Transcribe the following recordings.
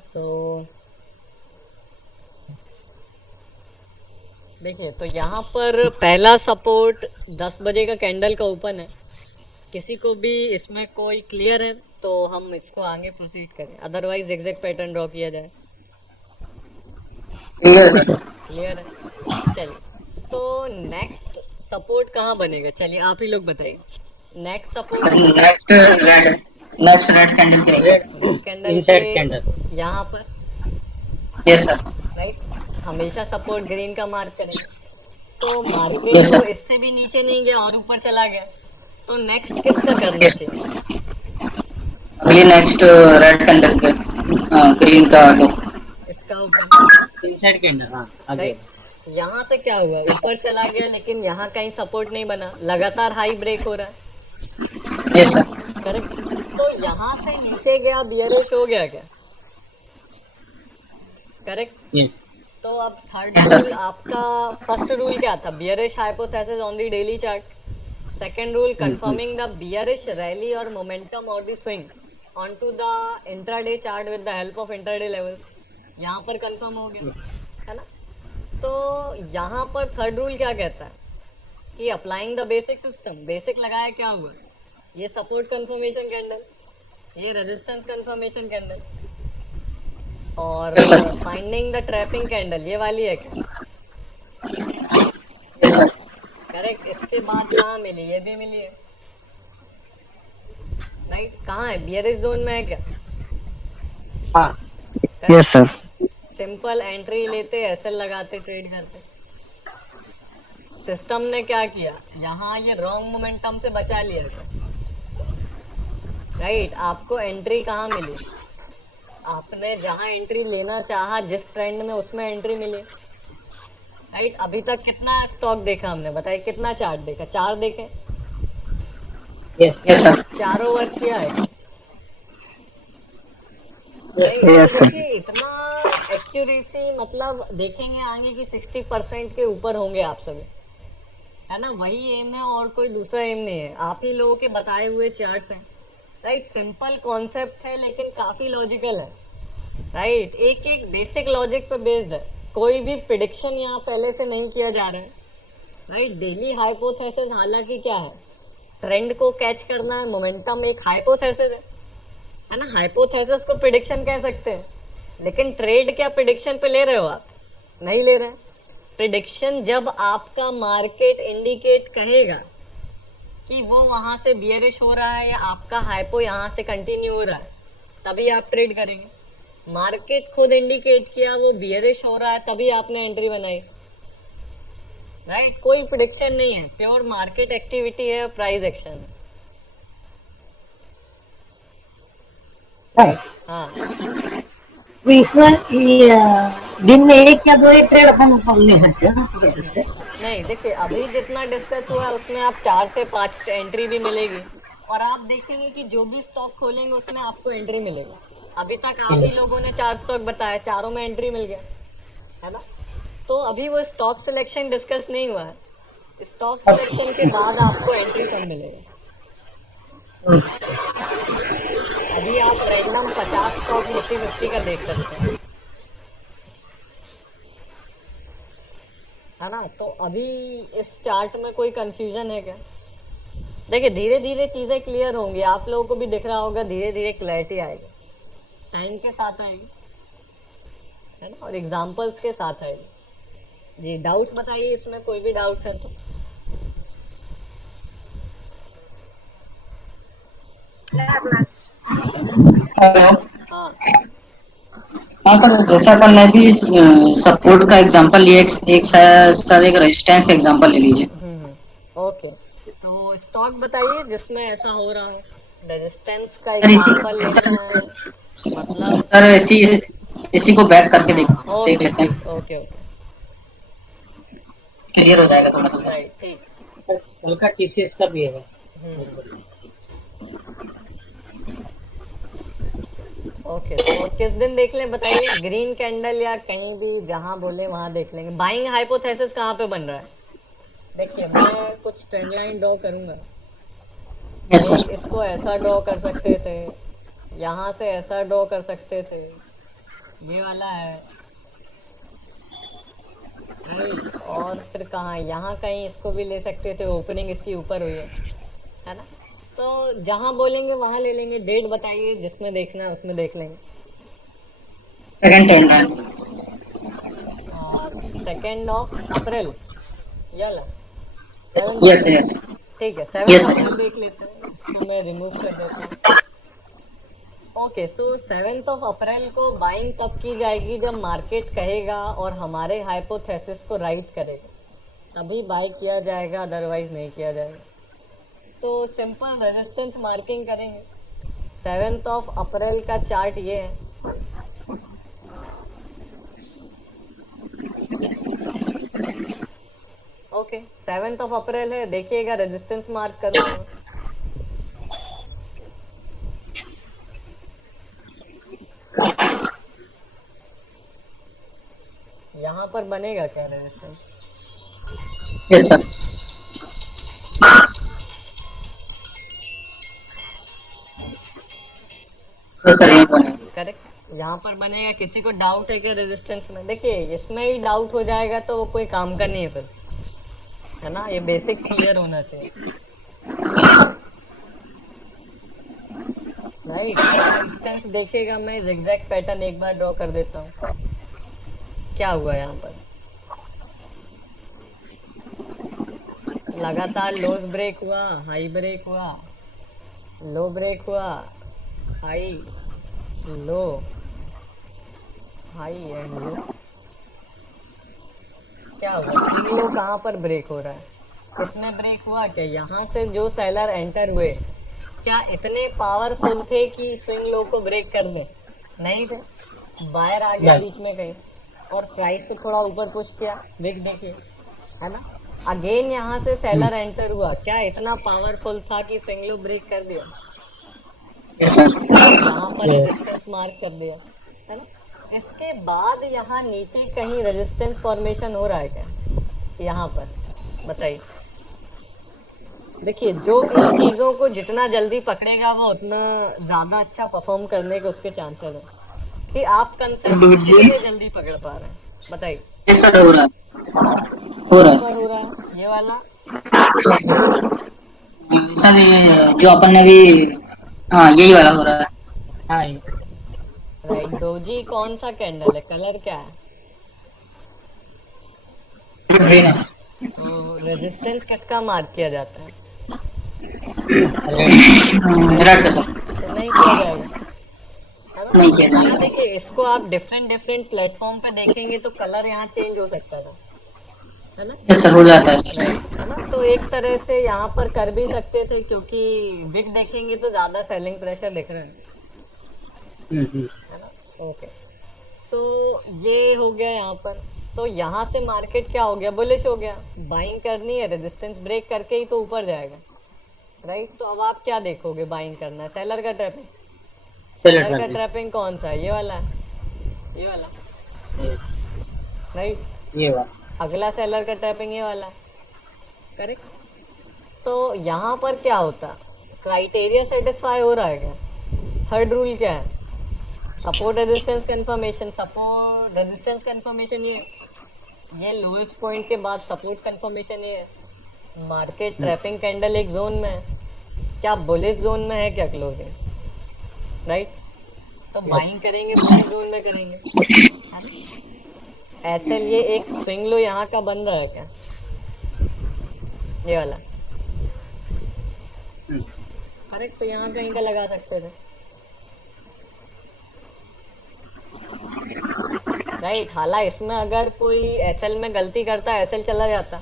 सो देखिए, तो यहाँ पर पहला सपोर्ट 10 बजे का कैंडल का ओपन है। किसी को भी इसमें कोई क्लियर है तो हम इसको आगे प्रोसीड करें, अदरवाइज एग्जैक्ट पैटर्न ड्रॉ किया जाए। ठीक है सर। क्लियर है? चलिए, तो नेक्स्ट सपोर्ट कहाँ बनेगा, चलिए आप ही लोग बताइए। Next support next red, next red candle के नीचे। रेड कैंडल के इनसाइड कैंडल। यहाँ पर, यस सर। राइट। हमेशा सपोर्ट ग्रीन का मार्क करेंगे। तो मार्केट यस तो सर। इससे भी नीचे नहीं गया और ऊपर चला गया, तो नेक्स्ट किसका करना यस, चाहिए? अगली नेक्स्ट रेड कैंडल के ग्रीन का लो। इसका ओपन, इनसाइड कैंडल, हाँ आगे। राइट। यहाँ से क्या हुआ, यस ऊपर चला गया लेकिन यहाँ कहीं सपोर्ट नहीं बना, लगातार हाई ब्रेक हो रहा है। Yes sir. करेक्ट। तो यहाँ से नीचे गया, बियरिश हो गया क्या? करेक्ट। यस। तो अब थर्ड यस रूल सर। आपका, फर्स्ट रूल क्या था? Bearish hypothesis on the daily chart. Second rule, confirming the bearish rally और मोमेंटम और the swing onto the intraday chart with the help of intraday levels। यहाँ पर confirm हो गया, है ना? तो यहाँ पर थर्ड रूल क्या कहता है कि applying the basic system, basic लगाया क्या हुआ, ये सपोर्ट कंफर्मेशन कैंडल, ये रेजिस्टेंस कंफर्मेशन कैंडल, और yes sir. Finding the trapping candle ये वाली है क्या? Yes sir. करेक्ट। इसके बाद कहाँ मिली, ये भी मिली है, राइट। कहाँ है, बियरिश जोन में है क्या? हाँ। करेक्ट। सर। सिंपल एंट्री लेते, एसएल लगाते, ट्रेड करते। सिस्टम ने क्या किया, यहाँ ये रॉन्ग मोमेंटम से बचा लिया था, राइट। आपको एंट्री कहाँ मिली, आपने जहाँ एंट्री लेना चाहा जिस ट्रेंड में, उसमें एंट्री मिली, राइट। अभी तक कितना स्टॉक देखा हमने, बताइए कितना चार्ट देखा, 4 देखे, यस। Yes sir. चारों वर्क किया है क्या? यस। राइट। तो यस सर। देखिए इतना एक्यूरेसी, मतलब देखेंगे आगे की 60% के ऊपर होंगे आप सभी, है ना? वही एम है और कोई दूसरा एम नहीं है, आप ही लोगों के बताए हुए चार्ट्स हैं, राइट। सिंपल कॉन्सेप्ट है लेकिन काफी लॉजिकल है, राइट। एक एक बेसिक लॉजिक पे बेस्ड है, कोई भी प्रिडिक्शन यहाँ पहले से नहीं किया जा रहा है, राइट। डेली हाइपोथेसिस हालांकि क्या है, ट्रेंड को कैच करना है, मोमेंटम एक हाइपोथेसिस है ना? हाइपोथेसिस को प्रिडिक्शन कह सकते हैं, लेकिन ट्रेड क्या प्रिडिक्शन पे ले रहे हो आप? नहीं ले रहे हैं। प्रिडिक्शन जब आपका मार्केट इंडिकेट कहेगा कि वो वहां से बियरिश हो रहा है या आपका हाइपो यहाँ से कंटिन्यू हो रहा है, तभी आप ट्रेड करेंगे। मार्केट खुद इंडिकेट किया वो बियरिश हो रहा है, तभी आपने एंट्री बनाई, राइट। कोई प्रिडिक्शन नहीं है, प्योर मार्केट एक्टिविटी है, प्राइस एक्शन है, राइट। हाँ, तो इसमें ये, दिन में एक या दो एक ट्रेड अपन ले सकते हैं ना, पकड़ सकते हैं। नहीं देखिए, अभी जितना डिस्कस हुआ है उसमें आप 4 से 5 एंट्री भी मिलेगी, और आप देखेंगे कि जो भी स्टॉक खोलेंगे उसमें आपको एंट्री मिलेगी। अभी तक आप ही लोगों ने 4 स्टॉक बताया, चारों में एंट्री मिल गया, है ना? तो अभी वो स्टॉक सिलेक्शन डिस्कस नहीं हुआ है, स्टॉक सिलेक्शन के बाद आपको एंट्री कब मिलेगा? अभी आप रैंडम 50 स्टॉक निफ्टी 50 का देख सकते हैं, है ना? तो अभी इस चार्ट में कोई कंफ्यूजन है क्या? देखिए धीरे धीरे चीजें क्लियर होंगी, आप लोगों को भी दिख रहा होगा, धीरे धीरे क्लैरिटी आएगी, टाइम के साथ आएगी, है ना? और एग्जांपल्स के साथ आएगी। जी, डाउट्स बताइए, इसमें कोई भी डाउट्स है तो। हेलो। हाँ। हाँ सर, जैसा अपन ने भी सपोर्ट का एग्जांपल लिया, सर एक रेजिस्टेंस का एग्जांपल ले लीजिए। ओके, तो स्टॉक बताइए जिसमें ऐसा हो रहा हो, रेजिस्टेंस का सर इसी एग्जांपल लेना है, मतलब। सर इसी इसी को बैक करके हाँ, देख ओके लेते ठीक, हैं, ओके ओके, क्लियर हो जाएगा थोड़ा सा सर। राइट, ठीक। कल का टीसीएस का भी है। ओके, तो किस दिन देख लें बताइए, ग्रीन कैंडल या कहीं भी जहां बोले वहां देख लेंगे। बाइंग हाइपोथेसिस कहाँ पे बन रहा है? देखिए मैं कुछ ट्रेंड लाइन ड्रॉ करूंगा, यस राइट। सर। इसको ऐसा ड्रॉ कर सकते थे, यहाँ से ऐसा ड्रॉ कर सकते थे, ये वाला है, राइट। और फिर कहाँ, यहाँ कहीं इसको भी ले सकते थे, ओपनिंग इसकी ऊपर हुई है ना। तो जहाँ बोलेंगे वहां ले लेंगे। डेट बताइए, जिसमें देखना है उसमें देख लेंगे। Second trend ma'am. 2 अप्रैल, ये वाला 7 यस अप्रैल यस। ठीक है, 7 अप्रैल यस। देख लेते हैं, इसको मैं रिमूव कर देता हूँ। ओके, सो 7 अप्रैल को बाइंग तब की जाएगी जब मार्केट कहेगा और हमारे हाइपोथेसिस को राइट करेगा, तभी बाय किया जाएगा, अदरवाइज नहीं किया जाएगा। तो सिंपल रेजिस्टेंस मार्किंग करेंगे। 7 अप्रैल का चार्ट ये है। ओके, 7 अप्रैल है, देखिएगा रेजिस्टेंस मार्क करूंगा मैं। यहाँ पर बनेगा क्या resistance? Yes sir. Yes sir, यही बने। करेक्ट, यहाँ पर बनेगा। किसी को डाउट है क्या रेजिस्टेंस में? देखिए, इसमें ही डाउट हो जाएगा तो वो कोई काम का नहीं है फिर, है ना। ये बेसिक क्लियर होना चाहिए, राइट। फॉर इंस्टेंस देखिएगा, मैं zigzag पैटर्न एक बार ड्रॉ कर देता हूँ। क्या हुआ यहाँ पर? लगातार लोज ब्रेक हुआ, हाई ब्रेक हुआ, लो ब्रेक हुआ, high, low, high and low. क्या हुआ? स्विंग लो कहाँ पर ब्रेक हो रहा है? इसमें ब्रेक हुआ क्या? यहाँ से जो सेलर एंटर हुए, क्या इतने पावरफुल थे कि स्विंग लो को ब्रेक कर दें? नहीं थे। बायर आ गया बीच में कहीं और प्राइस को थोड़ा ऊपर पुश किया, विक देखिए, है ना। अगेन यहाँ से सेलर एंटर हुआ, क्या इतना पावरफुल था कि स्विंग लो ब्रेक कर दिया? Yes sir. यहाँ पर रेजिस्टेंस मार्क कर दिया, है ना। इसके बाद यहाँ नीचे कहीं रेजिस्टेंस फॉर्मेशन हो रहा है क्या? यहाँ पर बताइए। देखिए, जो इन चीजों को जितना जल्दी पकड़ेगा वो उतना ज्यादा अच्छा परफॉर्म करने के उसके चांसेस हैं। कि आप कंसेप्ट कितने जल्दी पकड़ पा रहे हैं, बताइए। यस सर, हो रहा है, हो रहा कहाँ है। पर हो रहा है ये वाला? सर ये जो अपन ने अभी, हाँ यही वाला हो रहा है। हाँ राइट। दोजी कौन सा कैंडल है, कलर क्या है? ग्रीन है। तो रेजिस्टेंस किसका मार्क किया जाता है? रेड का सर। तो नहीं किया जाएगा, है ना। नहीं किया हाँ, जाएगा। देखिए, इसको आप डिफरेंट डिफरेंट प्लेटफॉर्म पे देखेंगे तो कलर यहाँ चेंज हो सकता था, है ना। यस सर, हो जाता है सर। राइट, है ना। तो एक तरह से यहाँ पर कर भी सकते थे, क्योंकि विक देखेंगे तो ज्यादा सेलिंग प्रेशर दिख रहा है ना। ओके, सो ये हो गया यहाँ पर। तो यहाँ से मार्केट क्या हो गया? बुलिश हो गया। बाइंग करनी है, रेजिस्टेंस ब्रेक करके ही तो ऊपर जाएगा, राइट। तो अब आप क्या देखोगे? बाइंग करना है, सेलर का ट्रैपिंग। सेलर का ट्रैपिंग कौन सा है? ये वाला है, ये वाला, राइट। ये बात। अगला सेलर का ट्रैपिंग ये वाला है, करेक्ट। तो यहाँ पर क्या होता? क्राइटेरिया सेटिस्फाई हो रहा है क्या? थर्ड रूल क्या है? Support resistance confirmation. Support resistance confirmation ये लोएस्ट पॉइंट के बाद सपोर्ट कंफर्मेशन ये है। मार्केट ट्रैपिंग कैंडल एक जोन में है, क्या बुलिश जोन में है क्या क्लोजिंग? राइट। तो बाइंग करेंगे बुलिश जोन में करेंगे। ऐसे लिए एक स्विंग लो यहाँ का बन रहा है क्या? ये वाला, करेक्ट। तो यहाँ कहीं का लगा सकते थे, राइट। हालांकि इसमें अगर कोई एसएल में गलती करता है, एसएल चला जाता,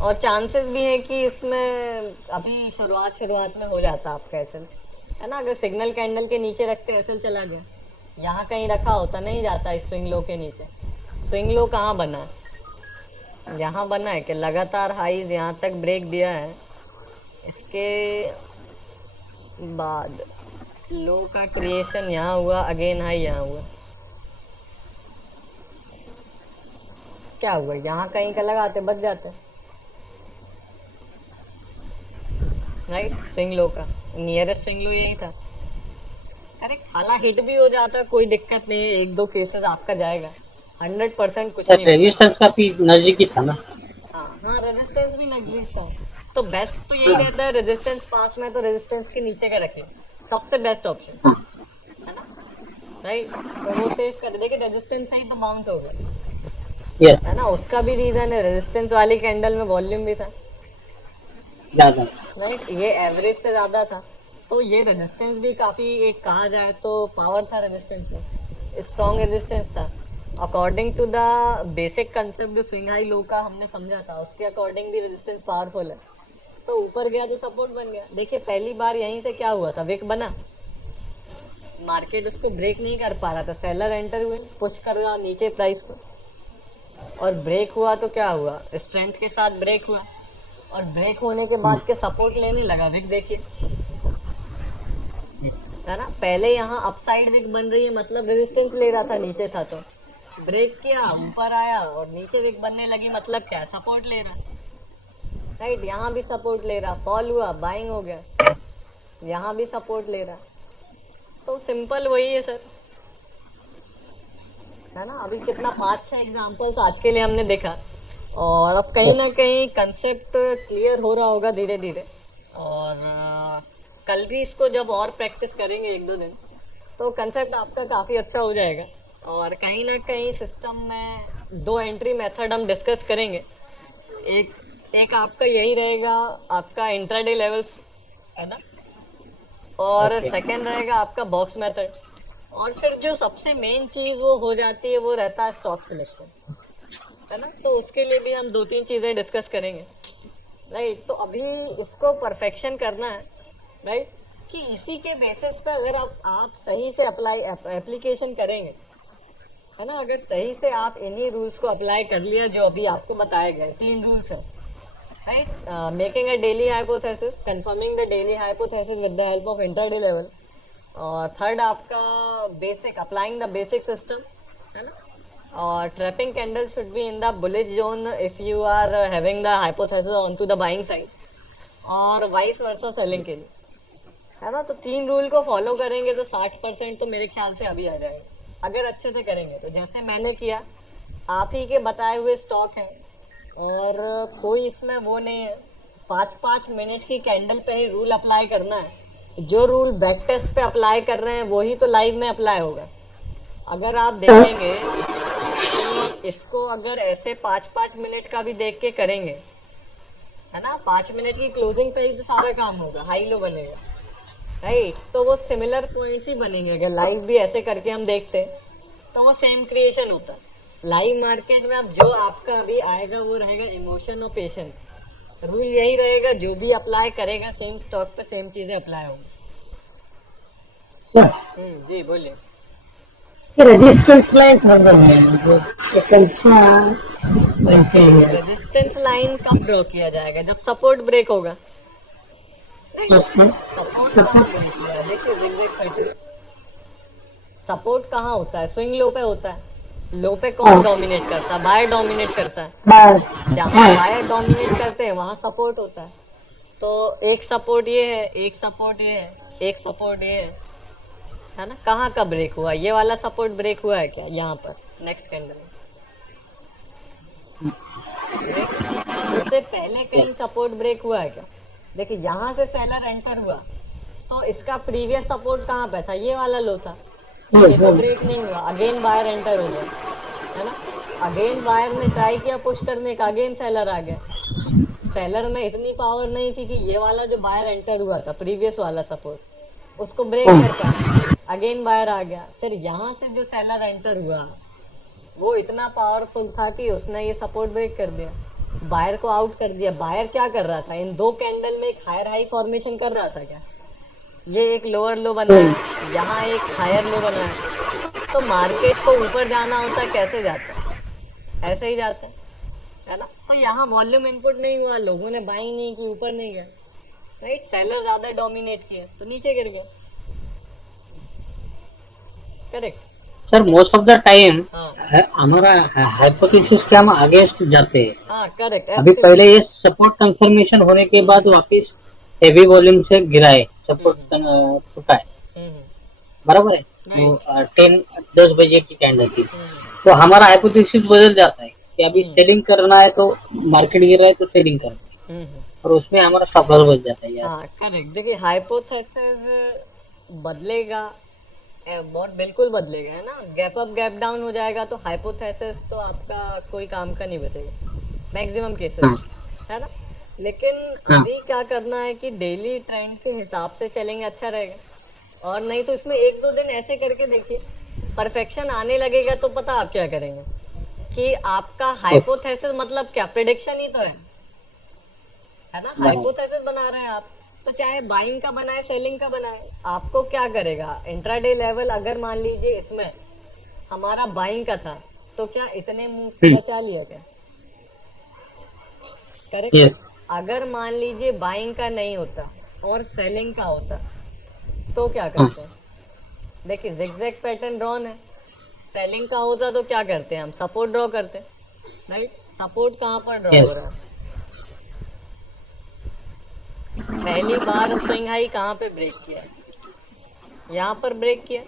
और चांसेस भी है कि इसमें अभी शुरुआत में हो जाता आपका एसएल, है ना। अगर सिग्नल कैंडल के नीचे रख के एसएल चला गया, यहाँ कहीं रखा होता, नहीं जाता इस स्विंग लो के नीचे। स्विंग लो कहाँ बना है? यहाँ बना है कि लगातार हाईज यहाँ तक ब्रेक दिया है, इसके बाद लो का क्रिएशन यहाँ हुआ, अगेन हाई यहाँ हुआ। क्या हुआ? यहाँ कहीं का लगाते बच जाते, राइट। स्विंग लो का नियरेस्ट स्विंग लो यही था, करेक्ट, हालांकि हिट भी हो जाता, कोई दिक्कत नहीं है, एक दो केसेस आपका जाएगा, 100% कुछ सर नहीं होगा। रेजिस्टेंस काफी नजदीकी था ना। हाँ हाँ, रेजिस्टेंस भी नजदीक था, तो बेस्ट तो यही रहता है, रेजिस्टेंस पास में तो रेजिस्टेंस के नीचे का रखिए, सबसे बेस्ट ऑप्शन है ना, राइट। तो वो सेव कर, देखिए रेजिस्टेंस है ही तो बाउंस हो गया, यस है ना, उसका भी रीजन है, रेजिस्टेंस वाली कैंडल में वॉल्यूम भी था, ज्यादा। राइट, ये एवरेज से ज्यादा था, तो ये रेजिस्टेंस भी काफी, एक कहा जाए तो पावर था रेजिस्टेंस में, स्ट्रॉन्ग रेजिस्टेंस था, according to the basic concept जो स्विंग हाई लो का हमने समझा था, उसके अकॉर्डिंग भी रेजिस्टेंस पावरफुल है, तो ऊपर गया तो सपोर्ट बन गया। देखिए पहली बार यहीं से क्या हुआ था, विक बना, मार्केट उसको ब्रेक नहीं कर पा रहा था, सेलर एंटर हुए, पुश कर रहा नीचे प्राइस को, और ब्रेक हुआ तो क्या हुआ, स्ट्रेंथ के साथ ब्रेक हुआ, और ब्रेक होने के बाद के सपोर्ट लेने लगा विक, देखिए है ना, पहले यहाँ अपसाइड विक बन रही है, मतलब रेजिस्टेंस ले रहा था, नीचे था तो ब्रेक किया, ऊपर आया और नीचे विक बनने लगी, मतलब क्या, सपोर्ट ले रहा, राइट, यहाँ भी सपोर्ट ले रहा, फॉल हुआ, बाइंग हो गया, यहाँ भी सपोर्ट ले रहा, तो सिंपल वही है सर, है ना। अभी कितना 5-6 एग्जांपल्स आज के लिए हमने देखा, और अब कहीं ना कहीं कंसेप्ट क्लियर हो रहा होगा धीरे धीरे, और कल भी इसको जब और प्रैक्टिस करेंगे 1-2 दिन, तो कंसेप्ट आपका काफ़ी अच्छा हो जाएगा, और कहीं ना कहीं सिस्टम में 2 एंट्री मेथड हम डिस्कस करेंगे, एक एक आपका यही रहेगा, आपका इंट्राडे लेवल्स, है ना, और सेकंड रहेगा आपका बॉक्स मेथड, और फिर जो सबसे मेन चीज़ वो हो जाती है, वो रहता है स्टॉक सिलेक्शन, है ना, तो उसके लिए भी हम 2-3 चीज़ें डिस्कस करेंगे, राइट। तो अभी इसको परफेक्शन करना है, राइट, कि इसी के बेसिस पे अगर आप सही से अप्लाई एप्लीकेशन करेंगे, है ना, अगर सही से आप इन्हीं रूल्स को अप्लाई कर लिया जो अभी आपको बताए गए 3 रूल्स है, right, making a daily hypothesis, confirming the daily hypothesis with the help of intraday level, और थर्ड आपका basic, applying the basic system, है ना, और trapping candle should be in the bullish zone if you are having the hypothesis onto the buying side, और vice versa selling के लिए, है ना, तो 3 रूल को फॉलो करेंगे तो 60% तो मेरे ख्याल से अभी आ जाएगा, अगर अच्छे से करेंगे तो, जैसे मैंने किया, आप ही के बताए हुए स्टॉक हैं, और कोई इसमें वो नहीं है, 5-5 मिनट की कैंडल पे ही रूल अप्लाई करना है, जो रूल बैक टेस्ट पे अप्लाई कर रहे हैं वही तो लाइव में अप्लाई होगा। अगर आप देखेंगे कि इसको अगर ऐसे 5-5 मिनट का भी देख के करेंगे, है ना, 5 मिनट की क्लोजिंग पे ही तो सारा काम होगा, हाई लो बनेगा, राइट, तो वो सिमिलर पॉइंट्स ही बनेंगे, अगर लाइव भी ऐसे करके हम देखते हैं तो वो सेम क्रिएशन होता है। लाइव मार्केट में अब जो आपका अभी आएगा वो रहेगा इमोशन और पेशेंस, रूल यही रहेगा, जो भी अप्लाई करेगा सेम स्टॉक पे सेम चीजें अप्लाई होंगी। जी बोलिए। ये रेजिस्टेंस लाइन समझ में नहीं आई, ये कैसा वैसे ही है। रेजिस्टेंस लाइन कब ड्रॉ किया जाएगा, जब सपोर्ट ब्रेक होगा, सपोर्ट कहाँ ब्रेक हुआ है, देखिए zigzag पैटर्न, सपोर्ट कहाँ होता है, स्विंग लो पे होता है, लो पे कौन डोमिनेट करता है, बायर डोमिनेट करता है, जहाँ बायर डोमिनेट करते हैं वहां सपोर्ट होता है, तो एक सपोर्ट ये है, एक सपोर्ट ये है, एक सपोर्ट ये है ना, कहाँ का ब्रेक हुआ, ये वाला सपोर्ट ब्रेक हुआ है क्या, यहाँ पर नेक्स्ट कैंडल में, इससे पहले कहीं सपोर्ट ब्रेक हुआ है क्या, देखिए यहाँ से सेलर एंटर हुआ, तो इसका प्रीवियस सपोर्ट कहाँ पे था, ये वाला लो था, ये तो ब्रेक नहीं हुआ, अगेन बायर एंटर हो गया, है ना, अगेन बायर ने ट्राई किया पुश करने का, अगेन सेलर आ गया, सेलर में इतनी पावर नहीं थी कि ये वाला जो बायर एंटर हुआ था प्रीवियस वाला सपोर्ट उसको ब्रेक कर पाए, अगेन बायर आ गया, फिर यहाँ से जो सेलर एंटर हुआ वो इतना पावरफुल था कि उसने ये सपोर्ट ब्रेक कर दिया, बायर को आउट कर दिया। बायर क्या कर रहा था, इन 2 कैंडल में एक हायर हाई फॉर्मेशन कर रहा था क्या, ये एक लोअर लो बना है, यहाँ एक हायर लो बना है, तो मार्केट को ऊपर जाना होता है कैसे जाता है, ऐसे ही जाता है ना, तो यहाँ वॉल्यूम इनपुट नहीं हुआ, लोगों ने बाइंग नहीं की, ऊपर नहीं गया, राइट, सेलर ज्यादा डोमिनेट किया तो नीचे गिर गया, correct sir most of the time हाँ हमारा हाइपोथेसिस के हम आगे जाते हैं, हाँ करेक्ट, अभी पहले ये सपोर्ट कंफर्मेशन होने के बाद वापस हेवी वॉल्यूम से गिराए, सपोर्ट टूटा है, बराबर है, वो 10 बजे की कैंडल थी, हम्म, तो हमारा हाइपोथेसिस बदल जाता है कि अभी हम्म, सेलिंग करना है तो मार्केट गिर रहा है तो सेलिंग करना है, हम्म। और उसमें हमारा स्टॉप लॉस बच जाता है यार। हाँ करेक्ट, देखिए हाइपोथेसिस बदलेगा, बहुत बिल्कुल बदलेगा, है ना। गैप अप गैप डाउन हो जाएगा तो हाइपोथेसिस तो आपका कोई काम का नहीं बचेगा मैक्सिमम केसेस हाँ में, है ना। लेकिन हाँ अभी क्या करना है कि डेली ट्रेंड के हिसाब से चलेंगे, अच्छा रहेगा। और नहीं तो इसमें एक दो दिन ऐसे करके देखिए, परफेक्शन आने लगेगा तो पता आप क्या करेंगे कि आपका ओके, हाइपोथेसिस मतलब क्या, प्रिडिक्शन ही तो है ना। बराबर। हाइपोथेसिस बना रहे हैं आप, तो चाहे बाइंग का बनाए सेलिंग का बनाए, आपको क्या करेगा, इंट्राडे लेवल अगर मान लीजिए इसमें हमारा बाइंग का था, तो क्या इतने मूव से बचा लिया क्या, करेक्ट। यस। अगर मान लीजिए बाइंग का नहीं होता और सेलिंग का होता, तो क्या हाँ करते हैं, देखिए जिगजैग पैटर्न ड्रॉन है, सेलिंग का होता तो क्या करते हैं हम, सपोर्ट ड्रॉ करते हैं, राइट। सपोर्ट कहाँ पर ड्रॉ हो यस। रहा है, पहली बार स्विंग हाई कहाँ पे ब्रेक किया है, यहाँ पर ब्रेक किया,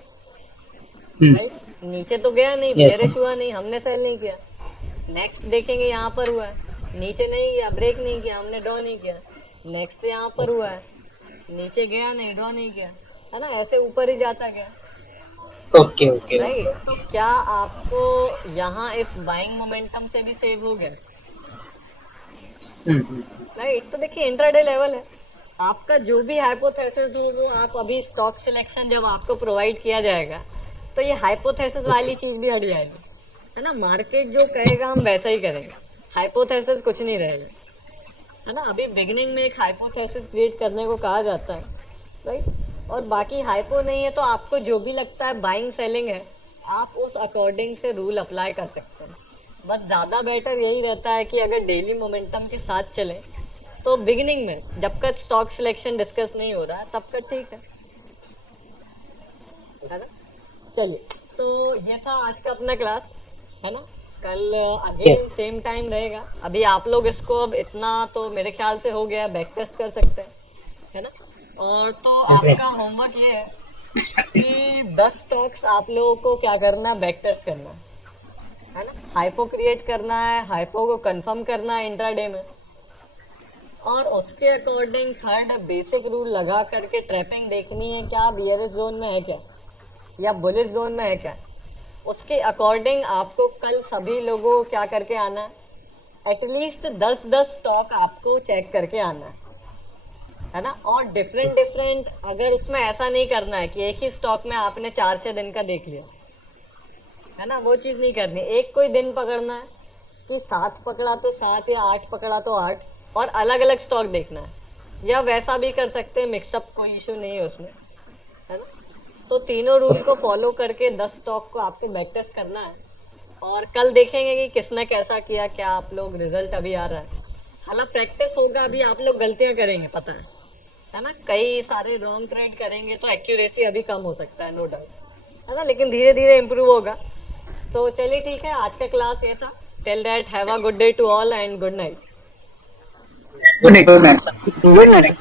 राइट। नीचे तो गया नहीं, यस। बियरिश हुआ नहीं, हमने सेल नहीं किया। नेक्स्ट देखेंगे यहाँ पर हुआ है, नीचे नहीं गया, ब्रेक नहीं किया, हमने ड्रॉ नहीं किया। नेक्स्ट यहाँ पर हुआ है, नीचे गया नहीं, ड्रॉ नहीं किया, है ना, ऐसे ऊपर ही जाता गया, ओके ओके राइट। ओके। तो क्या आपको यहाँ इस बाइंग मोमेंटम से भी सेव हो गया, हम्म। राइट। तो देखिए इंट्राडे लेवल है, आपका जो भी हाइपोथेसिस हो वो आप अभी स्टॉक सिलेक्शन जब आपको प्रोवाइड किया जाएगा, तो ये हाइपोथेसिस वाली चीज भी हट जाएगी, है ना। मार्केट जो कहेगा हम वैसा ही करेंगे, हाइपोथेसिस कुछ नहीं रहेगा, है ना। अभी बिगिनिंग में एक हाइपोथेसिस क्रिएट करने को कहा जाता है, राइट। और बाकी हाइपो नहीं है तो आपको जो भी लगता है बाइंग सेलिंग है, आप उस अकॉर्डिंग से रूल अप्लाई कर सकते हैं। बट ज़्यादा बेटर यही रहता है कि अगर डेली मोमेंटम के साथ चले, तो बिगिनिंग में जब तक स्टॉक सिलेक्शन डिस्कस नहीं हो रहा है तब तक ठीक है ना। चलिए, तो ये था आज का अपना क्लास, है ना। कल अगेन सेम टाइम रहेगा। अभी आप लोग इसको अब इतना तो मेरे ख्याल से हो गया, बैक टेस्ट कर सकते हैं, है ना। और तो आपका होमवर्क ये है कि 10 स्टॉक्स आप लोगों को क्या करना है, बैक टेस्ट करना है ना। हाइपो क्रिएट करना है, हाइपो को कंफर्म करना है इंट्राडे में, और उसके अकॉर्डिंग थर्ड बेसिक रूल लगा करके ट्रैपिंग देखनी है, क्या बियरिश जोन में है क्या या बुलिश जोन में है क्या। उसके अकॉर्डिंग आपको कल सभी लोगों को क्या करके आना है, एटलीस्ट 10-10 स्टॉक आपको चेक करके आना है ना। और डिफरेंट डिफरेंट, अगर उसमें ऐसा नहीं करना है कि एक ही स्टॉक में आपने 4-6 दिन का देख लिया, है ना, वो चीज नहीं करनी। एक कोई दिन पकड़ना है कि 7 पकड़ा तो 7 या 8 पकड़ा तो 8, और अलग अलग स्टॉक देखना है, या वैसा भी कर सकते हैं मिक्सअप, कोई इशू नहीं है उसमें, है ना। तो तीनों रूल को फॉलो करके 10 स्टॉक को आपको बैक टेस्ट करना है, और कल देखेंगे कि किसने कैसा किया, क्या आप लोग रिजल्ट अभी आ रहा है। हालांकि प्रैक्टिस होगा, अभी आप लोग गलतियां करेंगे पता है ना, कई सारे रॉन्ग ट्रेड करेंगे तो एक्यूरेसी अभी कम हो सकता है, नो डाउट, है ना, लेकिन धीरे धीरे इम्प्रूव होगा। तो चलिए ठीक है, आज का क्लास ये था। Till that have a good day to all and good night. Good night sir. Good night.